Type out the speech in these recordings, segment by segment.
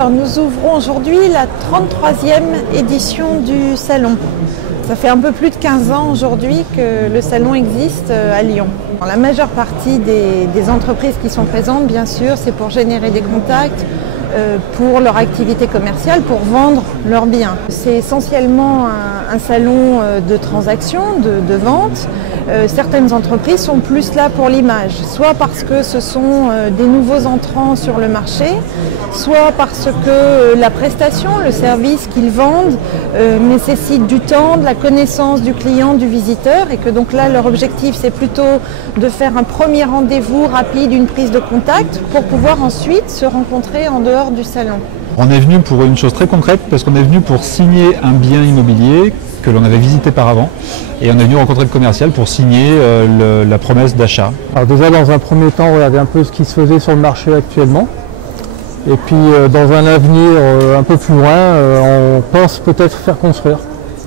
Alors, nous ouvrons aujourd'hui la 33e édition du salon. Ça fait un peu plus de 15 ans aujourd'hui que le salon existe à Lyon. La majeure partie des entreprises qui sont présentes, bien sûr, c'est pour générer des contacts, pour leur activité commerciale, pour vendre leurs biens. C'est essentiellement un salon de transactions, de vente. Certaines entreprises sont plus là pour l'image, soit parce que ce sont des nouveaux entrants sur le marché, soit parce que la prestation, le service qu'ils vendent nécessite du temps, de la connaissance du client, du visiteur, et que donc là leur objectif c'est plutôt de faire un premier rendez-vous rapide, une prise de contact pour pouvoir ensuite se rencontrer en dehors du salon. On est venu pour une chose très concrète parce qu'on est venu pour signer un bien immobilier que l'on avait visité par avant et on est venu rencontrer le commercial pour signer la promesse d'achat. Alors déjà dans un premier temps regarder un peu ce qui se faisait sur le marché actuellement et puis dans un avenir un peu plus loin on pense peut-être faire construire.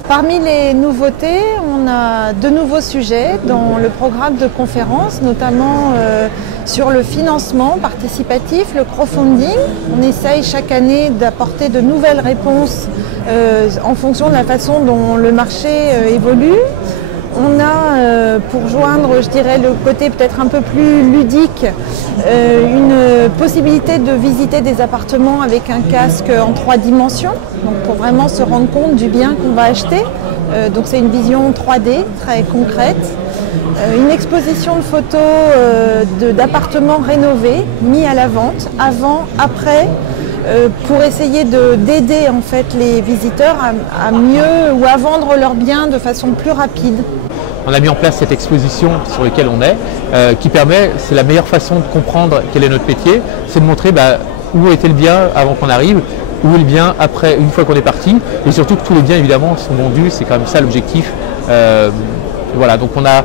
Parmi les nouveautés, on a de nouveaux sujets dans le programme de conférence, notamment sur le financement participatif, le crowdfunding. On essaye chaque année d'apporter de nouvelles réponses en fonction de la façon dont le marché évolue. On a, pour joindre, je dirais, le côté peut-être un peu plus ludique, une possibilité de visiter des appartements avec un casque en 3 dimensions, donc pour vraiment se rendre compte du bien qu'on va acheter. Donc c'est une vision 3D très concrète. Une exposition de photos d'appartements rénovés, mis à la vente, avant, après, pour essayer d'aider en fait les visiteurs à mieux ou à vendre leurs biens de façon plus rapide. On a mis en place cette exposition sur laquelle on est, qui permet, c'est la meilleure façon de comprendre quel est notre métier, c'est de montrer où était le bien avant qu'on arrive, où est le bien après, une fois qu'on est parti, et surtout que tous les biens évidemment sont vendus, c'est quand même ça l'objectif. Voilà, donc on a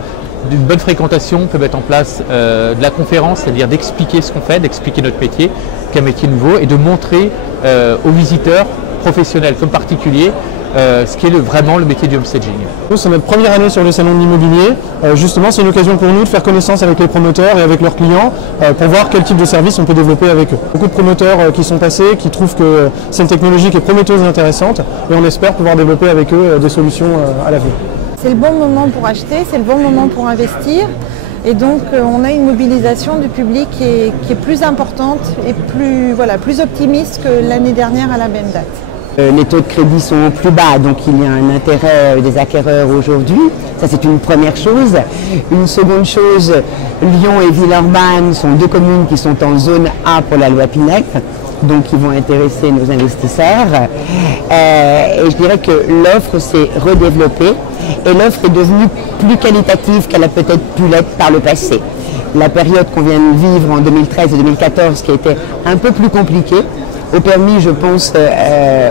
une bonne fréquentation, on peut mettre en place de la conférence, c'est-à-dire d'expliquer ce qu'on fait, d'expliquer notre métier, qu'un métier nouveau, et de montrer aux visiteurs, professionnels comme particuliers, ce qui est vraiment le métier du homestaging. C'est notre première année sur le salon de l'immobilier. Justement, c'est une occasion pour nous de faire connaissance avec les promoteurs et avec leurs clients pour voir quel type de service on peut développer avec eux. Beaucoup de promoteurs qui sont passés, qui trouvent que c'est une technologie qui est prometteuse et intéressante et on espère pouvoir développer avec eux des solutions à l'avenir. C'est le bon moment pour acheter, c'est le bon moment pour investir. Et donc on a une mobilisation du public qui est plus importante et plus optimiste que l'année dernière à la même date. Les taux de crédit sont plus bas, donc il y a un intérêt des acquéreurs aujourd'hui. Ça, c'est une première chose. Une seconde chose, Lyon et Villeurbanne sont 2 communes qui sont en zone A pour la loi Pinel, donc qui vont intéresser nos investisseurs. Et je dirais que l'offre s'est redéveloppée et l'offre est devenue plus qualitative qu'elle a peut-être pu l'être par le passé. La période qu'on vient de vivre en 2013 et 2014, qui a été un peu plus compliquée, a permis, je pense,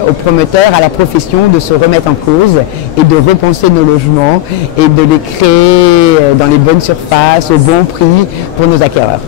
aux promoteurs, à la profession de se remettre en cause et de repenser nos logements et de les créer dans les bonnes surfaces, au bon prix pour nos acquéreurs.